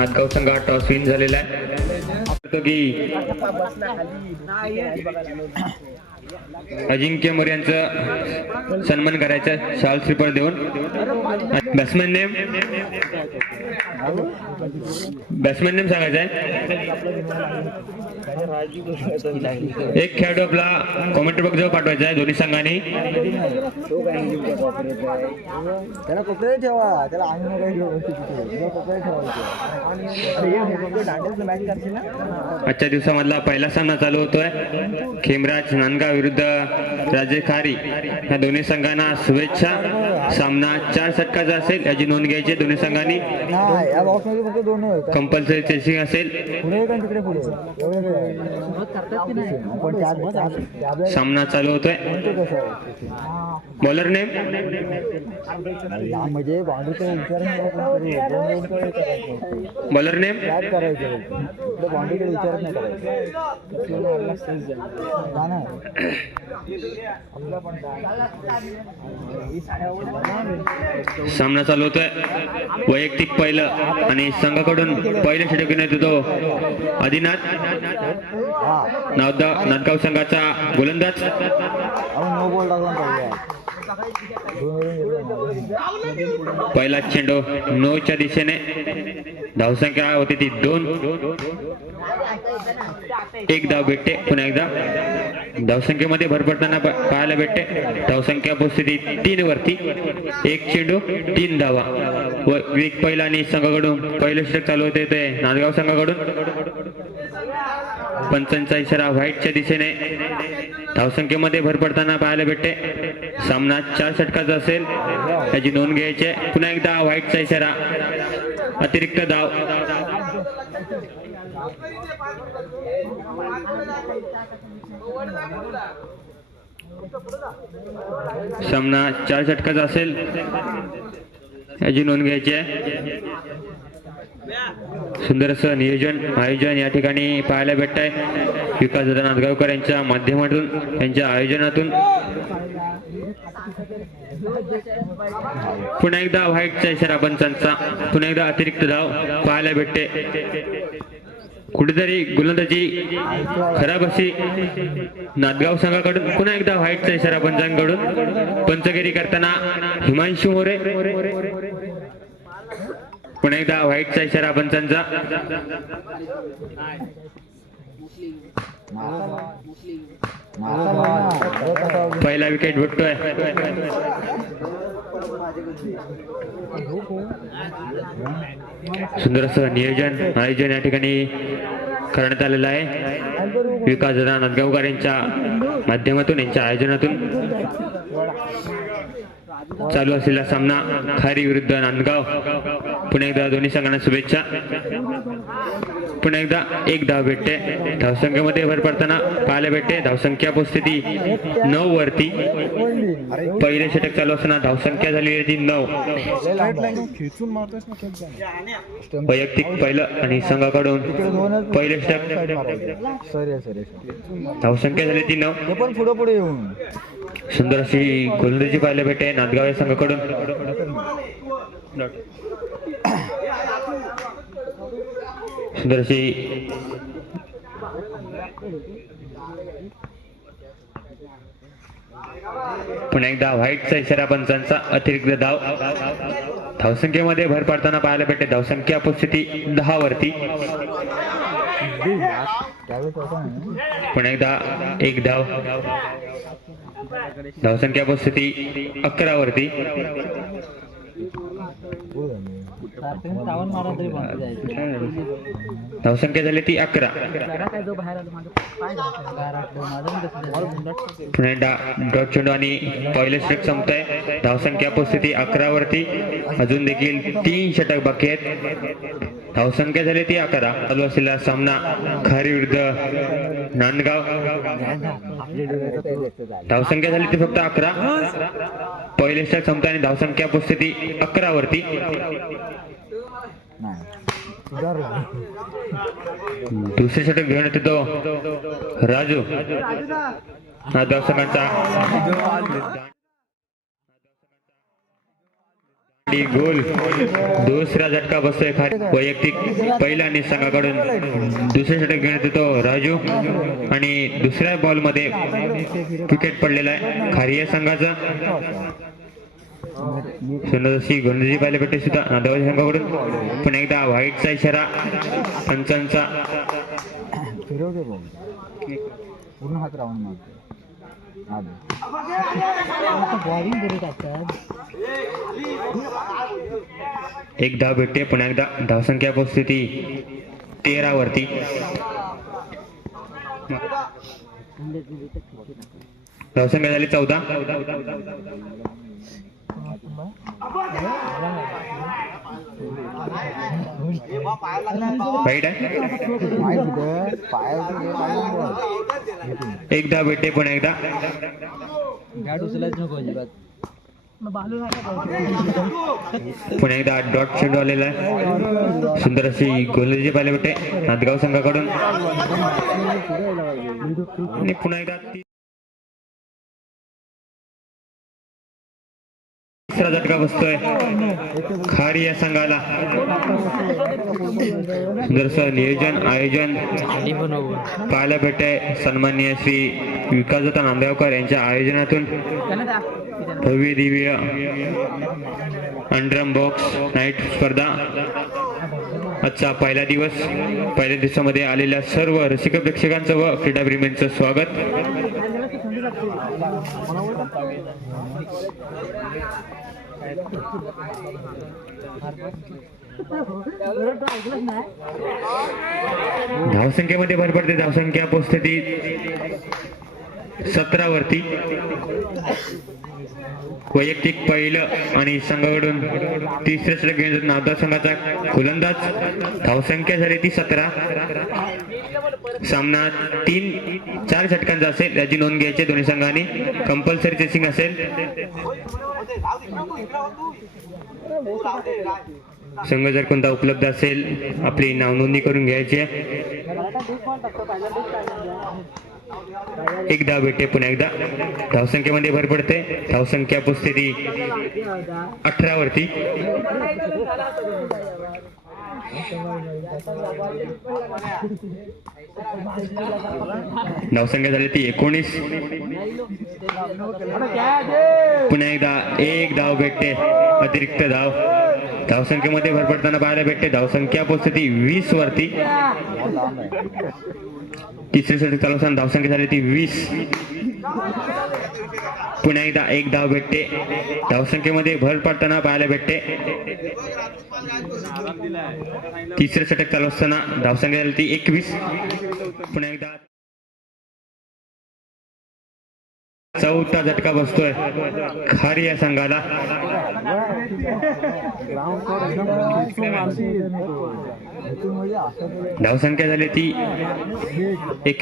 नांदगाव संघ toss win झालेला आहे की अजिंक्य मोरे यांचं सन्मान करायचा शाल स्लीपर देऊन. बॅट्समॅन नेम सांगायचा आहे. एक खेळाडू आपला कॉमेंट्री बॉक्स जवळ पाठवायचा आहे दोन्ही संघांनी. त्याला कोपऱ्यात ठेवा, त्याला आजच्या दिवसामधला पहिला सामना चालू होतोय. खेमराज नांदगाव विरुद्ध राजे खारी या दोन्ही संघांना शुभेच्छा. सामना 4 षटकाचा असेल याची नोंद घ्यायची दोन्ही संघांनी. कंपल्सरी चेसिंग असेल. सामना चालू होतोय. बॉलर नेम बॉलर नेम सामना चालू होतोय. वैयक्तिक पहिलं आणि संघाकडून पहिलं षटक घेण्यात येतो आदिनाथ नांदगाव संघाचा गोलंदाज. पहिला चेंडू 9च्या दिशेने. धावसंख्या होती ती 2. एक धाव भेटते. पुन्हा एकदा धावसंख्येमध्ये भर पडताना पाहायला भेटते. धावसंख्या पोहोचते 3 वरती. एक चेंडू 3 धावा. वेग पहिला आणि संघाकडून पहिलं षटक चालू होते ते नांदगाव संघाकडून. पंचांचा इशारा व्हाईटच्या दिशेने. धावसंख्येमध्ये भर पडताना पाहायला भेटते. सामना 4 षटकाचा असेल याची नोंद घ्यायची. पुन्हा एकदा व्हाईटचा इशारा. अतिरिक्त धाव. सामना 4 षटकाचा असेल याची नोंद घ्यायची आहे. सुंदर असं नियोजन आयोजन या ठिकाणी पाहायला भेटत आहे. विकास दादा नांदगावकर यांच्या माध्यमातून यांच्या आयोजनातून. पुन्हा एकदा व्हाईटचा इशारा पंचांचा. पुन्हा एकदा अतिरिक्त धाव पाहायला भेटते. कुठेतरी गोलंदाजी खराब अशी नांदगाव संघाकडून. पुन्हा एकदा व्हाईटचा इशारा पंचांकडून. पंचगिरी करताना हिमांशू मोरे. पुन्हा एकदा व्हाईटचा इशारा पंचांचा. पहिला विकेट भेटतोय. सुंदर असं नियोजन आयोजन या ठिकाणी करण्यात आलेलं आहे. विकास दादा नांदगावकर यांच्या माध्यमातून यांच्या आयोजनातून चालू असलेला सामना खारी विरुद्ध नांदगाव. पुन्हा एकदा दोन्ही संघांना शुभेच्छा. पुन्हा एकदा एक धाव भेटते. धावसंख्येमध्ये भर पडताना पाहायला भेटते. धावसंख्या पोहोचते 9 वरती. पहिले षटक चालू असताना धावसंख्या झाली होती 9. वैयक्तिक पहिलं आणि संघाकडून पहिले षटक. धावसंख्या झाली ती 9. सुंदर अशी गोलंदाजी पाहायला भेटते नांदगाव या संघाकडून. सुंदर अशी पुन्हा एकदा व्हाईटचा इशारा पंचांचा. अतिरिक्त धाव. धावसंख्येमध्ये भर पडताना पाहायला भेटते. धावसंख्या पोहोचते 10 वरती. पुन्हा एकदा एक धाव. धावसंख्या पोहोचते 11 वरती. धावसंख्या झाली ती 11. पुन्हा डॉट चेंडू आणि पहिले षटक संपतंय. धावसंख्या पोहोचते 11 वरती. अजून देखील 3 षटक बाकी आहेत. धावसंख्या झाली ती 11. चालू असलेला सामना खारी विरुद्ध नांदगाव. धावसंख्या झाली ती फक्त 11. पहिले षटक संपत आणि धावसंख्या पोहोचते ती 11 वरती. दुसरे षटक घेऊन येतो राजू. नांदगाव संघाचा गोल दुसरा झटका बसतोय खाली वैयक्तिक पहिला आणि संघाकडून दुसरे षटक घेण्यात येतो राजू आणि दुसऱ्या बॉल मध्ये विकेट पडलेला आहे खारिया संघाचा सुंदर अशी गोलंदाजी पाहायला भेटते सुद्धा नांदगाव संघाकडून पुन्हा एकदा व्हाईटचा इशारा पंचांचा पूर्ण हात राहून मारतो एक धाव भेटते पुन्हा एकदा धावसंख्या परिस्थिती 13 वरती धावसंख्या झाली 14 वाईट आहे एक धाव भेटते पुन्हा एकदा पुन्हा एकदा डॉट चेंडू आलेला आहे सुंदर अशी गोलंदाजी पाहायला भेटते नांदगाव संघाकडून आणि पुन्हा एकदा तिसरा झटका बसतोय खारी या संघाला सुंदरसं नियोजन आयोजन पाहायला भेटते सन्माननीय श्री विकासदत्त नांदगावकर यांच्या आयोजनातून भव्य दिव्य अंडरम बॉक्स नाईट स्पर्धा आजचा पहिला दिवस पहिल्या दिवसामध्ये आलेल्या सर्व रसिक प्रेक्षकांचं व क्रीडाप्रेमींचं स्वागत धावसंख्येमध्ये भर पडते धावसंख्या पोहोचते 17 वरती वैयक्तिक पहिलं आणि संघाकडून तिसरे षटक घेण्यात नांदगाव संघाचा गोलंदाज धावसंख्या झाली ती 17 सामना 4 षटकांचा असेल याची नोंद घ्यायची दोन्ही संघांनी कंपल्सरी चेसिंग असेल संघ जर कोणता उपलब्ध असेल आपली नाव नोंदणी करून घ्यायची आहे एक धाव भेटते पुन्हा एकदा धावसंख्येमध्ये भर पडते धावसंख्या पुस्तिती 18 वरती धावसंख्या झाली ती 19 पुन्हा एकदा एक धाव भेटते अतिरिक्त धाव धावसंख्येमध्ये भर पडताना पाहायला भेटते धावसंख्या पोहोचते 20 वरती तिसरे षटक चालू असताना धावसंख्या झाली ती 20 पुन्हा एकदा एक धाव भेटते धावसंख्येमध्ये भर पडताना पाहायला भेटते तिसरे षटक चालू असताना धावसंख्या झाली ती 21 पुन्हा एकदा चौथा झटका बसतोय खारी या संघाला धावसंख्या झाली ती 21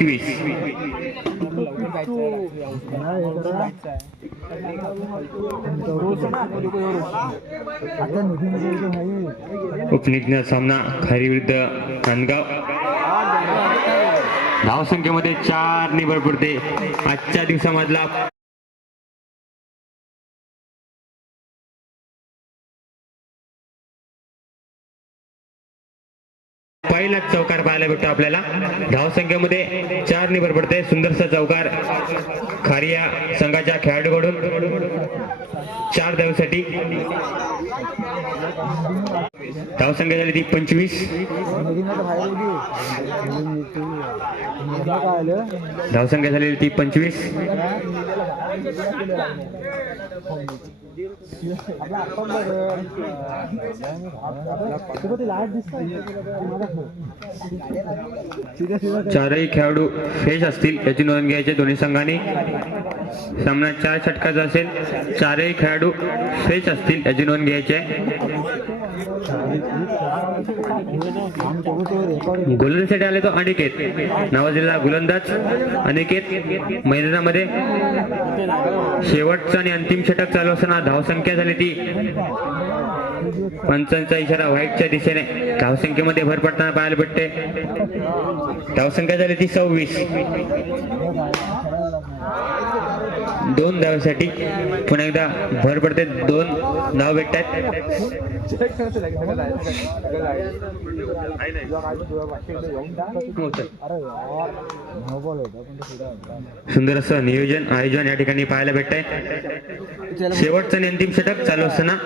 उपनिग्न सामना खारी विरुद्ध नांदगाव धावसंख्येमध्ये 4 निवड पडते आजच्या दिवसामधला पहिला चौकार पाहायला भेटतो आपल्याला धावसंख्येमध्ये 4 निवड पडते सुंदरसा चौकार खारिया संघाच्या खेळाडूकडून 4 धावसाठी धावसंख्या झाली ती 25 धावसंख्या झालेली ती 25 चारही खेळाडू फ्रेश असतील याची नोंद घ्यायची दोन्ही संघांनी सामना 4 षटकाचा असेल 4ही खेळाडू फ्रेश असतील याची नोंद घ्यायची आहे गोलंदाजीसाठी आले तो अनिकेत नावाजलेला गोलंदाज अनिकेत मैदानामध्ये शेवटचा आणि अंतिम षटक चालू असताना धावसंख्या झाली ती पंचांचा इशारा व्हाईटच्या दिशेने धावसंख्येमध्ये भर पडताना पाहायला भेटते धावसंख्या झाली ती 26 2 धावेसाठी पुन्हा एकदा भर पडते, 2 धाव भेटतात. सुंदर असं नियोजन आयोजन या ठिकाणी पाहायला भेटतंय. शेवटचं आणि अंतिम षटक चालू असताना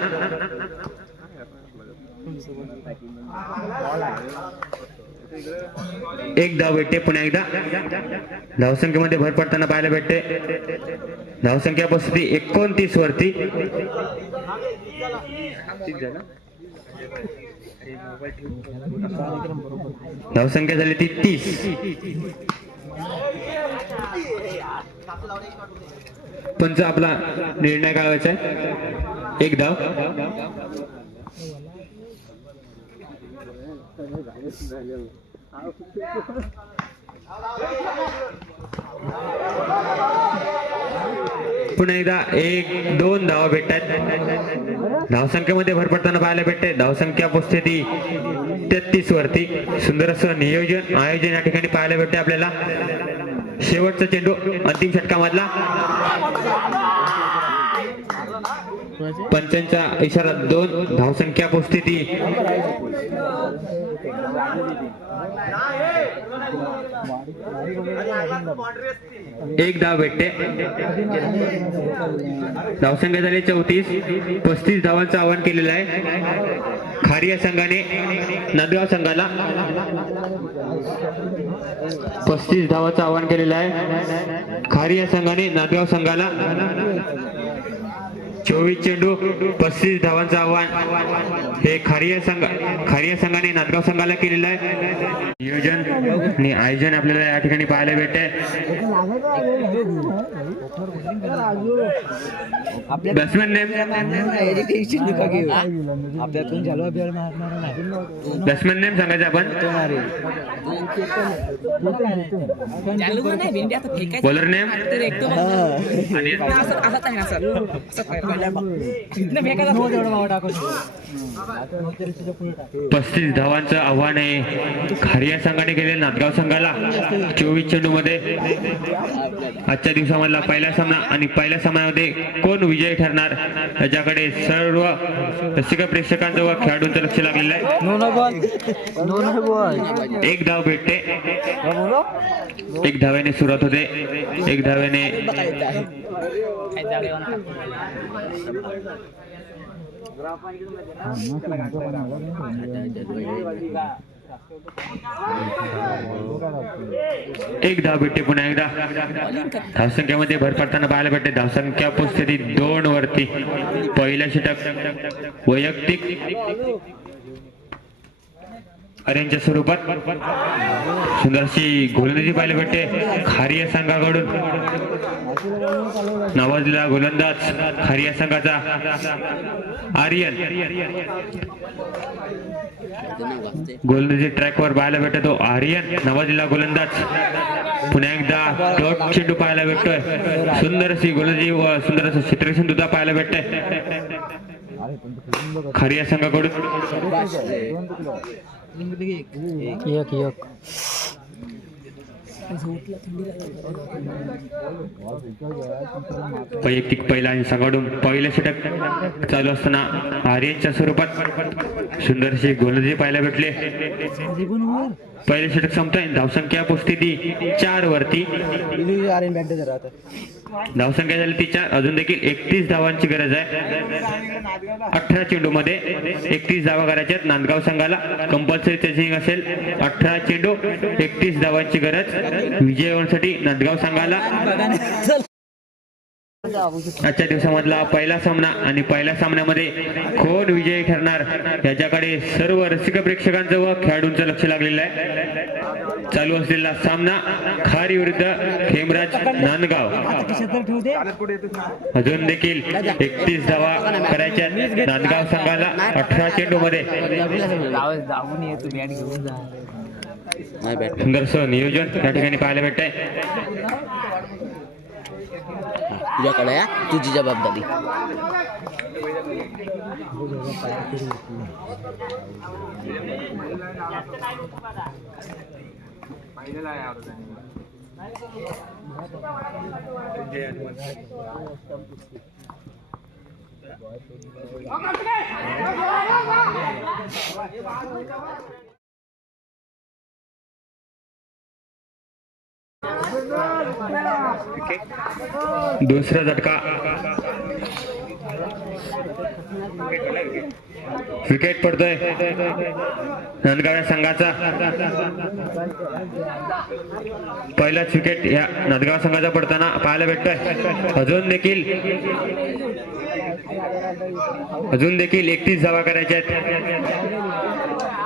एक धाव भेटते. पुन्हा एकदा धावसंख्येमध्ये भर पडताना पाहायला भेटते. धावसंख्या उपस्थिती 29 वरती. धावसंख्या झाली ती 30. पंच आपला निर्णय काढायचा आहे. एक धाव. पुन्हा एकदा 1-2 धावा भेटतात. धावसंख्येमध्ये भर पडताना पाहायला भेटते. धावसंख्या उपस्थिती 33 वरती. सुंदर असं नियोजन आयोजन या ठिकाणी पाहायला भेटते आपल्याला. शेवटचा चेंडू अंतिम षटकामधला. पंचांचा इशारा 2. धावसंख्या उपस्थिती 1 धाव भेटते. धावसंख्या झाली 34. 35 धावांचं आवाहन केलेलं आहे खारिया संघाने नांदगाव संघाला. 35 धावांचं आवाहन केलेलं आहे खारिया संघाने नांदगाव संघाला. 24 चेंडू 35 धावांचं आव्हान हे खारिया संघाने नांदगाव संघाला केलेलं आहे. नियोजन आणि आयोजन आपल्याला या ठिकाणी पाहायला भेटते. बॅट्समॅन नेम सांगायचं आपण. बॉलर नेम 35 धावांचं आव्हान आहे खारिया संघाने केले नांदगाव संघाला. 24 चेंडू मध्ये आजच्या दिवसामधला पहिला सामना आणि पहिल्या सामन्यामध्ये कोण विजयी ठरणार याच्याकडे सर्व रसिक प्रेक्षकांचं व खेळाडूंचं लक्ष लागलेलं आहे. 1 धाव भेटते. 1 धाव्याने सुरुवात होते. 1 धाव्याने एक धाव भेटते. पुन्हा एकदा धावसंख्येमध्ये भर पडताना पाहायला भेटते. धावसंख्या उपस्थिती 2 वरती. पहिलं षटक वैयक्तिक अरेंजच्या स्वरूपात सुंदरशी गोलंदाजी पाहायला भेटते खारिया संघाकडून. नावाजलेला गोलंदाज खारिया संघाचा आर्यन. गोलंदाजी ट्रॅकवर पाहायला भेटतो आर्यन नावाजलेला गोलंदाज. पुन्हा एकदा डॉट चेंडू पाहायला भेटतोय. सुंदरशी गोलंदाजी व सुंदर असं क्षेत्ररक्षण सुद्धा पाहायला भेटतंय खारिया संघाकडून. वैयक्तिक पहिला आणि संघाडून पहिलं षटक चालू असताना आर्यनच्या स्वरूपात सुंदरशी गोलंदाजी पाहायला भेटले. पहिले षटक संपतंय. धावसंख्या उपस्थिती 4 वरती. धावसंख्या झाली ती 4. अजून देखील 31 धावांची गरज आहे. 18 चेंडू मध्ये 31 धावा करायच्यात नांदगाव संघाला. कंपल्सरी चेसिंग असेल. 18 चेंडू 31 धावांची गरज विजय होण्यासाठी नांदगाव संघाला. आजच्या दिवसामधला पहिला सामना आणि पहिल्या सामन्यामध्ये कोण विजयी ठरणार याच्याकडे सर्व रसिक प्रेक्षकांचं व खेळाडूंचं लक्ष लागलेलं आहे. चालू असलेला सामना खारी विरुद्ध खेमराज नांदगाव. अजून देखील 31 धावा करायच्या नांदगाव संघाला 18 चेंडू मध्ये. सुंदरसं नियोजन या ठिकाणी पाहायला भेटतंय. तुझ्याकडे तुझी जबाबदारी. दुसरा झटका, विकेट पडतोय नांदगाव या संघाचा. पहिलाच विकेट या नांदगाव संघाचा पडताना पाहायला भेटतोय. अजून देखील 31 धावा करायच्या आहेत.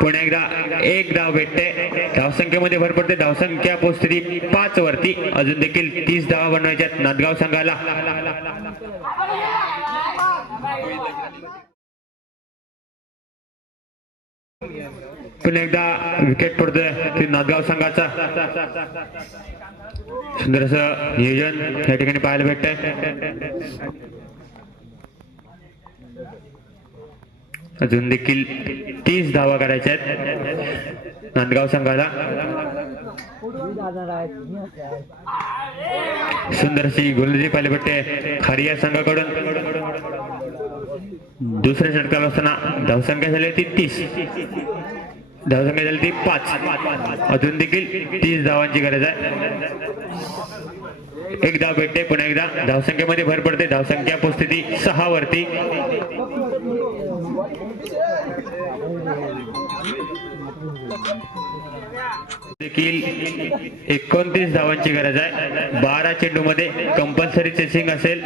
पुन्हा एकदा एक धाव भेटते. धावसंख्येमध्ये भर पडते. धावसंख्या पोहोचते 5 वरती. अजून देखील 30 धावा बनवायच्या आहेत नांदगाव संघाला. पुन्हा एकदा विकेट पडतोय नांदगाव संघाचा. सुंदर असं नियोजन या ठिकाणी पाहायला भेटतंय. अजून देखील 30 धावा करायच्या आहेत नांदगाव संघाला. सुंदर अशी गोलंदाजी पाहायला भेटते खारिया संघाकडून. दुसऱ्या षटकाला असताना धावसंख्या झाली होती 30, धावसंख्या झाली ती 5. अजून देखील 30 धावांची गरज आहे. एक धाव भेटते. पुन्हा एकदा धावसंख्येमध्ये भर पडते. धावसंख्या पोहोचते ती 6 वरती. देखील 29 धावांची गरज आहे. 12 चेंडू मध्ये कंपल्सरी चेसिंग असेल.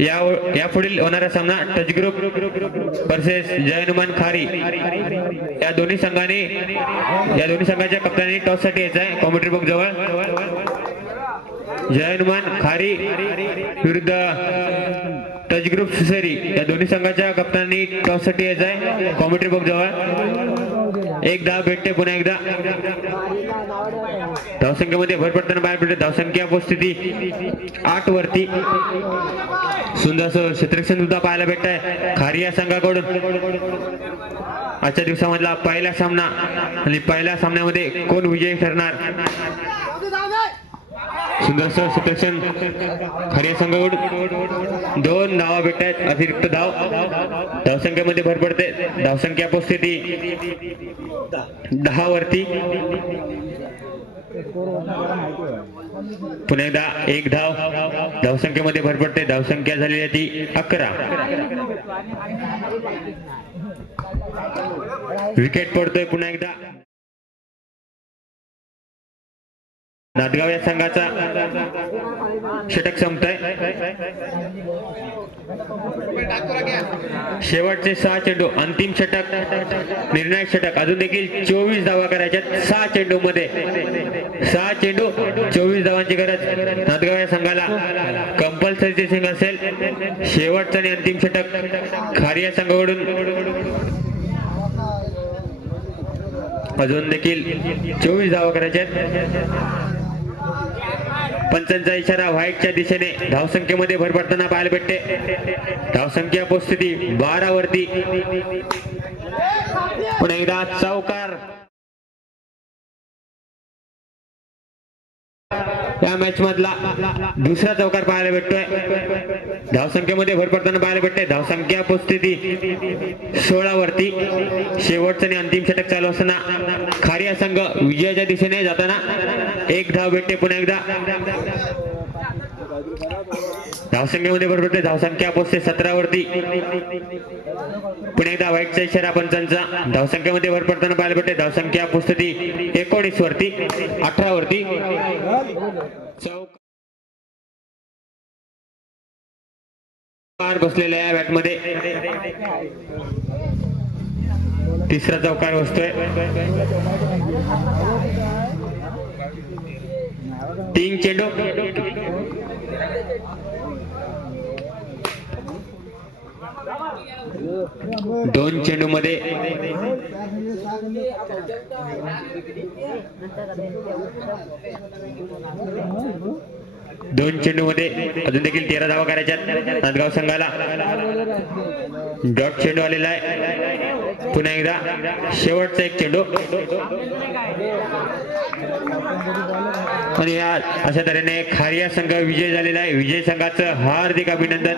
या पुढील होणारा सामना टच ग्रुप वर्सेस जय हनुमान खारी. या दोन्ही संघाच्या कप्तानी टॉस साठी यायचा आहे. कॉमेंट्री बॉक्स जवळ जय हनुमान खारी विरुद्ध टच ग्रुप सुसेरी. या दोन्ही संघाच्या कप्तानी टॉस साठी यायचा आहे. कॉमेंट्री बॉक्स जवळ एक धाव भेटते. पुन्हा एकदा धावसंख्येमध्ये भर पडताना बाहेर पडते. धावसंख्या पोहोचते 8 वरती. सुंदर असं क्षेत्ररक्षण सुद्धा पाहायला भेटत आहे खारिया संघाकडून. आजच्या दिवसामधला पहिला सामना आणि पहिल्या सामन्यामध्ये कोण विजयी ठरणार. सुंदर असं क्षेत्ररक्षण खारिया संघाकडून. 2 धावा भेटत आहेत. अतिरिक्त धाव. धावसंख्येमध्ये भर पडते. धावसंख्या पोहोचते ती 10 वरती. पुन्हा एकदा एक धाव. धावसंख्येमध्ये भर पडते. धावसंख्या झालेली आहे ती 11. विकेट पडतोय पुन्हा एकदा. नांदगाव या संघाचा षटक संपतंय. शेवटचे 6 चेंडू, अंतिम षटक, निर्णायक षटक. अजून देखील 24 धावा करायच्या 6 चेंडू मध्ये. 6 चेंडू 24 धावांची गरज नांदगाव या संघाला. कंपल्सरी चेसिंग असेल. शेवटचं आणि अंतिम षटक खारिया संघाकडून. अजून देखील 24 धावा करायच्या आहेत. पंचांचा इशारा व्हाईटच्या दिशेने. धावसंख्येमध्ये भर पडताना पाहायला भेटते. धावसंख्या पोहोचते 12 वरती. पुन्हा एकदा चौकार. या मॅच मधला दुसरा चौकार पाहायला भेटतोय. धावसंख्येमध्ये भर पडताना पाहायला भेटते. धावसंख्या पोहोचते ती 16 वरती. शेवटचं आणि अंतिम षटक चालू असताना खारिया संघ विजयाच्या दिशेने जाताना एक धाव भेटते. पुन्हा एकदा धावसंख्येमध्ये भर पडते. धावसंख्या पोहोचते 17 वरती. पुन्हा एकदा व्हाईटचा इशारा पंचांचा. धावसंख्येमध्ये भर पडताना पाहायला भेटते. धावसंख्या पोहोचते ती 19 वरती. 18 वरती. चौकार बसलेल्या या बॅट मध्ये तिसरा चौकार बसतोय. 3 चेंडू. दोन चेंडू मध्ये 2 चेंडू मध्ये अजून देखील 13 धावा करायच्या नांदगाव संघाला. डॉट चेंडू आलेला आहे. पुन्हा एकदा शेवटचा एक चेंडू आणि अशा तऱ्हेने खारिया संघ विजय झालेला आहे. विजय संघाचं हार्दिक अभिनंदन.